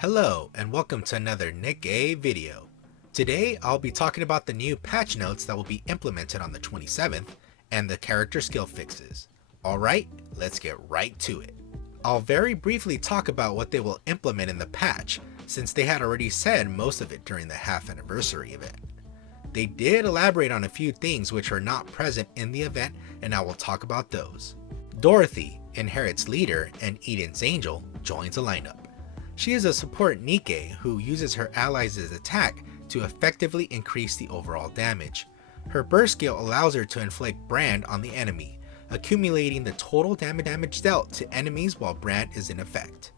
Hello and welcome to another Nikke video. Today I'll be talking about the new patch notes that will be implemented on the 27th and the character skill fixes. Alright, let's get right to it. I'll very briefly talk about what they will implement in the patch, since they had already said most of it during the half anniversary event. They did elaborate on a few things which are not present in the event, and I will talk about those. Dorothy, Inherit's leader and Eden's angel, joins the lineup. She is a support Nikke who uses her allies' attack to effectively increase the overall damage. Her burst skill allows her to inflict brand on the enemy, accumulating the total damage dealt to enemies while brand is in effect.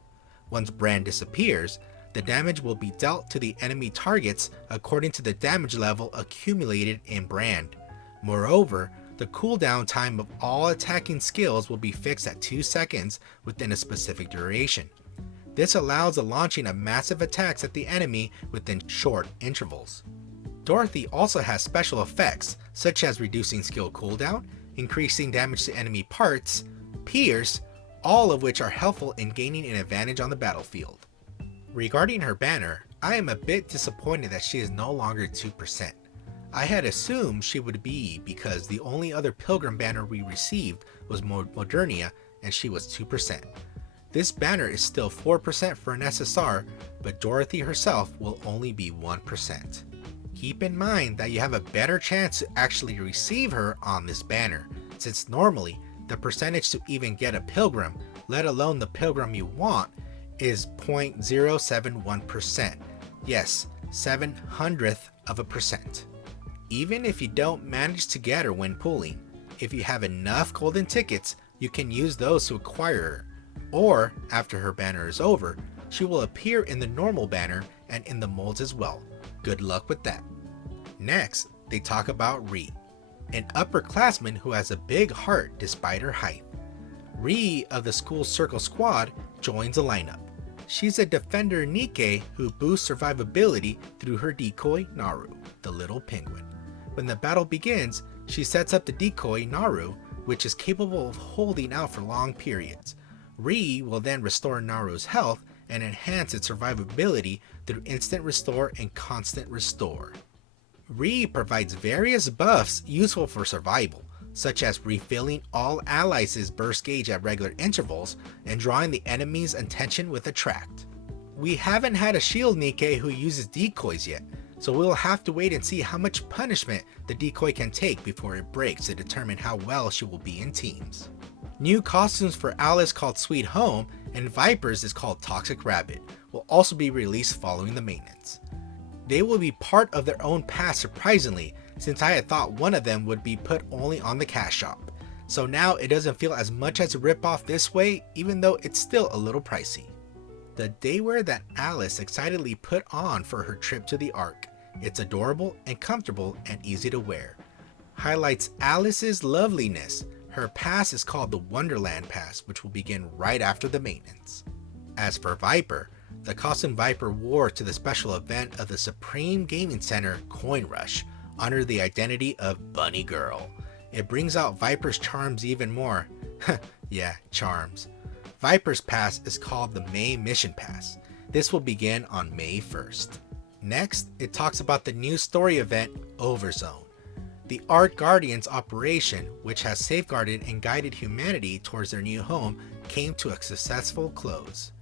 Once brand disappears, the damage will be dealt to the enemy targets according to the damage level accumulated in brand. Moreover, the cooldown time of all attacking skills will be fixed at 2 seconds within a specific duration. This allows the launching of massive attacks at the enemy within short intervals. Dorothy also has special effects such as reducing skill cooldown, increasing damage to enemy parts, pierce, all of which are helpful in gaining an advantage on the battlefield. Regarding her banner, I am a bit disappointed that she is no longer 2%. I had assumed she would be because the only other Pilgrim banner we received was Modernia and she was 2%. This banner is still 4% for an SSR, but Dorothy herself will only be 1%. Keep in mind that you have a better chance to actually receive her on this banner, since normally the percentage to even get a Pilgrim, let alone the Pilgrim you want, is 0.071%. Yes, 0.07%. Even if you don't manage to get her when pulling, if you have enough golden tickets, you can use those to acquire her. Or, after her banner is over, she will appear in the normal banner and in the molds as well. Good luck with that. Next, they talk about Ree, an upperclassman who has a big heart despite her height. Ree of the School Circle Squad joins the lineup. She's a defender Nikke who boosts survivability through her decoy Naru, the little penguin. When the battle begins, she sets up the decoy Naru, which is capable of holding out for long periods. Ree will then restore Naru's health and enhance its survivability through instant restore and constant restore. Ree provides various buffs useful for survival, such as refilling all allies' burst gauge at regular intervals and drawing the enemy's attention with attract. We haven't had a shield Nikke who uses decoys yet, so we'll have to wait and see how much punishment the decoy can take before it breaks to determine how well she will be in teams. New costumes for Alice called Sweet Home and Viper's is called Toxic Rabbit will also be released following the maintenance. They will be part of their own pass surprisingly, since I had thought one of them would be put only on the cash shop. So now it doesn't feel as much as a ripoff this way, even though it's still a little pricey. The daywear that Alice excitedly put on for her trip to the Ark. It's adorable and comfortable and easy to wear. Highlights Alice's loveliness. Her pass is called the Wonderland Pass, which will begin right after the maintenance. As for Viper, the costume Viper wore to the special event of the Supreme Gaming Center Coin Rush under the identity of Bunny Girl. It brings out Viper's charms even more. Yeah, charms. Viper's pass is called the May Mission Pass. This will begin on May 1st. Next, it talks about the new story event Overzone. The Ark Guardians operation, which has safeguarded and guided humanity towards their new home, came to a successful close.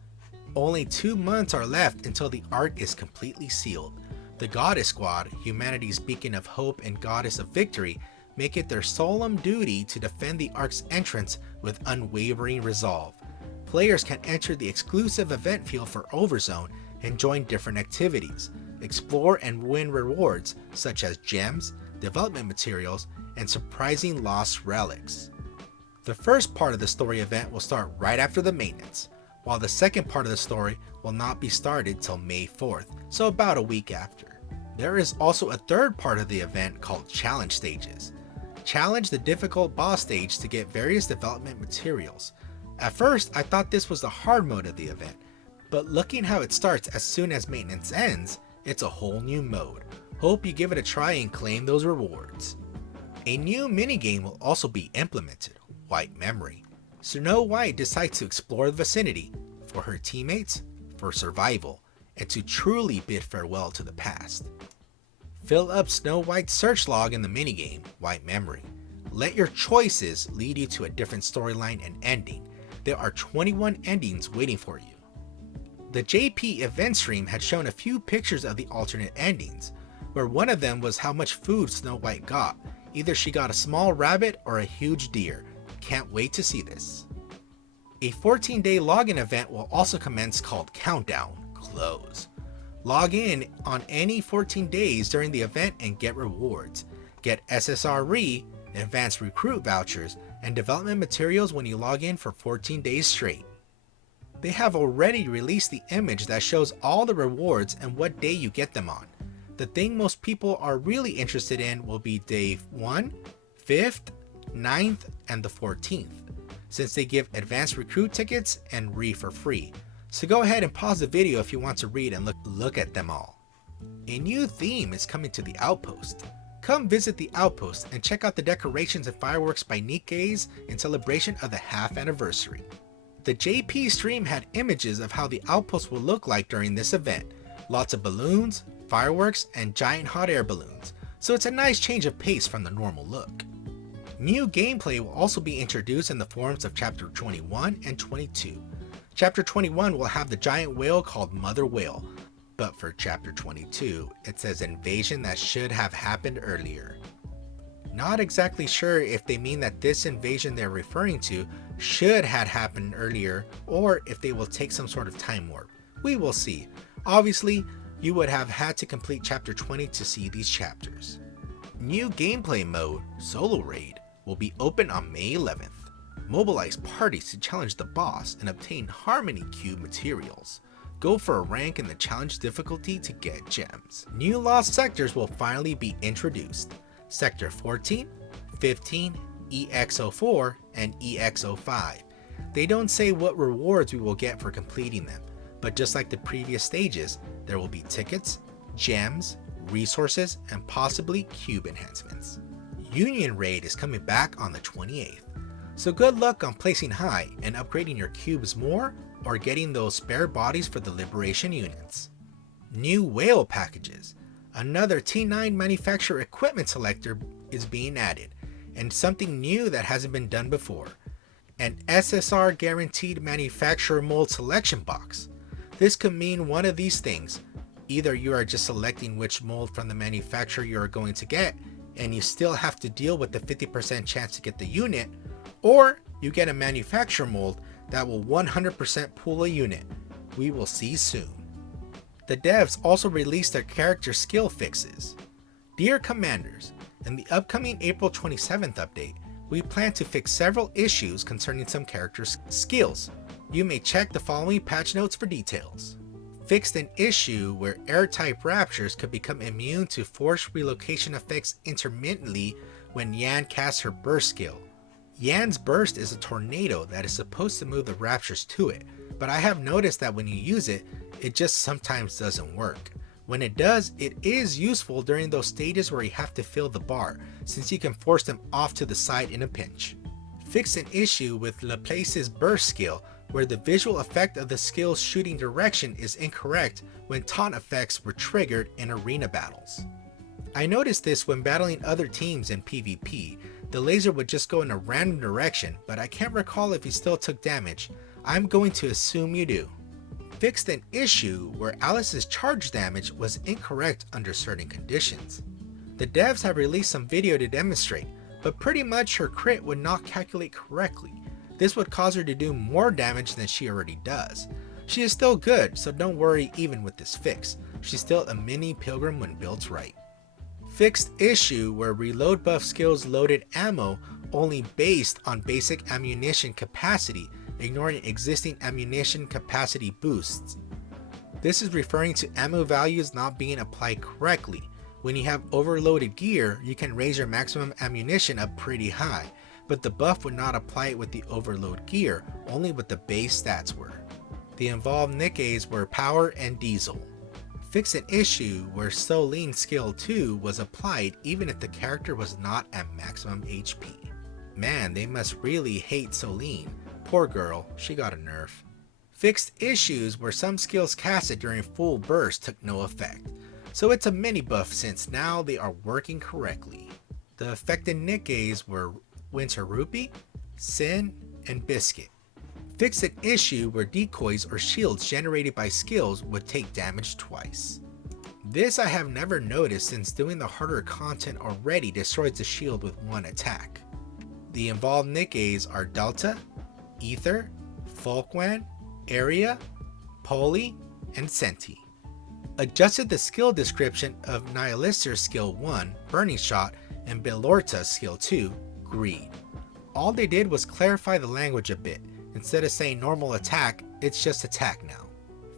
Only 2 months are left until the Ark is completely sealed. The Goddess Squad, humanity's beacon of hope and goddess of victory, make it their solemn duty to defend the Ark's entrance with unwavering resolve. Players can enter the exclusive event field for Overzone and join different activities, explore and win rewards such as gems, development materials, and surprising lost relics. The first part of the story event will start right after the maintenance, while the second part of the story will not be started till May 4th, so about a week after. There is also a third part of the event called Challenge Stages. Challenge the difficult boss stage to get various development materials. At first, I thought this was the hard mode of the event, but looking how it starts as soon as maintenance ends, it's a whole new mode. Hope you give it a try and claim those rewards. A new minigame will also be implemented, White Memory. Snow White decides to explore the vicinity, for her teammates, for survival, and to truly bid farewell to the past. Fill up Snow White's search log in the minigame, White Memory. Let your choices lead you to a different storyline and ending. There are 21 endings waiting for you. The JP event stream had shown a few pictures of the alternate endings, where one of them was how much food Snow White got. Either she got a small rabbit or a huge deer. Can't wait to see this. A 14-day login event will also commence called Countdown Close. Log in on any 14 days during the event and get rewards. Get SSRE, advanced recruit vouchers, and development materials when you log in for 14 days straight. They have already released the image that shows all the rewards and what day you get them on. The thing most people are really interested in will be day 1, 5th, 9th, and the 14th, since they give advanced recruit tickets and for free. So go ahead and pause the video if you want to read and look at them all. A new theme is coming to the Outpost. Come visit the Outpost and check out the decorations and fireworks by Nikke's in celebration of the half anniversary. The JP stream had images of how the Outpost will look like during this event. Lots of balloons, fireworks, and giant hot air balloons, so it's a nice change of pace from the normal look. New gameplay will also be introduced in the forms of Chapter 21 and 22. Chapter 21 will have the giant whale called Mother Whale, but for Chapter 22, it says invasion that should have happened earlier. Not exactly sure if they mean that this invasion they're referring to should have happened earlier, or if they will take some sort of time warp. We will see. Obviously, you would have had to complete Chapter 20 to see these chapters. New gameplay mode, Solo Raid, will be open on May 11th. Mobilize parties to challenge the boss and obtain Harmony Cube materials. Go for a rank in the challenge difficulty to get gems. New lost sectors will finally be introduced. Sector 14, 15, EX04, and EX05. They don't say what rewards we will get for completing them, but just like the previous stages, there will be tickets, gems, resources, and possibly cube enhancements. Union Raid is coming back on the 28th. So good luck on placing high and upgrading your cubes more, or getting those spare bodies for the liberation units. New whale packages. Another T9 manufacturer equipment selector is being added, and something new that hasn't been done before. An SSR guaranteed manufacturer mold selection box. This could mean one of these things. Either you are just selecting which mold from the manufacturer you are going to get, and you still have to deal with the 50% chance to get the unit, or you get a manufacturer mold that will 100% pull a unit. We will see soon. The devs also released their character skill fixes. Dear Commanders, in the upcoming April 27th update, we plan to fix several issues concerning some characters' skills. You may check the following patch notes for details. Fixed an issue where air-type raptures could become immune to force relocation effects intermittently when Yan casts her burst skill. Yan's burst is a tornado that is supposed to move the raptures to it, but I have noticed that when you use it, it just sometimes doesn't work. When it does, it is useful during those stages where you have to fill the bar, since you can force them off to the side in a pinch. Fix an issue with Laplace's burst skill, where the visual effect of the skill's shooting direction is incorrect when taunt effects were triggered in arena battles. I noticed this when battling other teams in PvP. The laser would just go in a random direction, but I can't recall if you still took damage. I'm going to assume you do. Fixed an issue where Alice's charge damage was incorrect under certain conditions. The devs have released some video to demonstrate, but pretty much her crit would not calculate correctly. This would cause her to do more damage than she already does. She is still good, so don't worry even with this fix. She's still a mini Pilgrim when built right. Fixed issue where reload buff skills loaded ammo only based on basic ammunition capacity, ignoring existing ammunition capacity boosts. This is referring to ammo values not being applied correctly. When you have overloaded gear, you can raise your maximum ammunition up pretty high, but the buff would not apply it with the overload gear, only what the base stats were. The involved Nikkes were power and diesel. Fix an issue where Solean skill 2 was applied even if the character was not at maximum HP. Man, they must really hate Solean. Poor girl, she got a nerf. Fixed issues where some skills casted during full burst took no effect, so it's a mini buff since now they are working correctly. The affected Nikkes were Winter Rupee, Sin, and Biscuit. Fixed an issue where decoys or shields generated by skills would take damage twice. This I have never noticed since doing the harder content already destroys the shield with one attack. The involved Nikkes are Delta, Ether, Folkwan, Area, Poli, and Senti. Adjusted the skill description of Nihilister's skill 1, Burning Shot, and Belorta's skill 2, Greed. All they did was clarify the language a bit. Instead of saying normal attack, it's just attack now.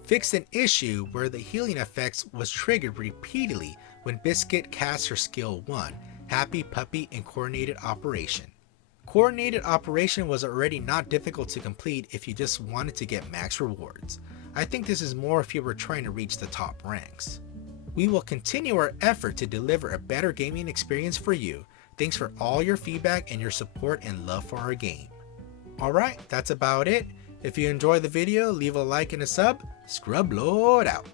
Fixed an issue where the healing effects was triggered repeatedly when Biscuit cast her skill 1, Happy Puppy and Coordinated Operation. Coordinated Operation was already not difficult to complete if you just wanted to get max rewards. I think this is more if you were trying to reach the top ranks. We will continue our effort to deliver a better gaming experience for you. Thanks for all your feedback and your support and love for our game. Alright, that's about it. If you enjoyed the video, leave a like and a sub. Scrublord out.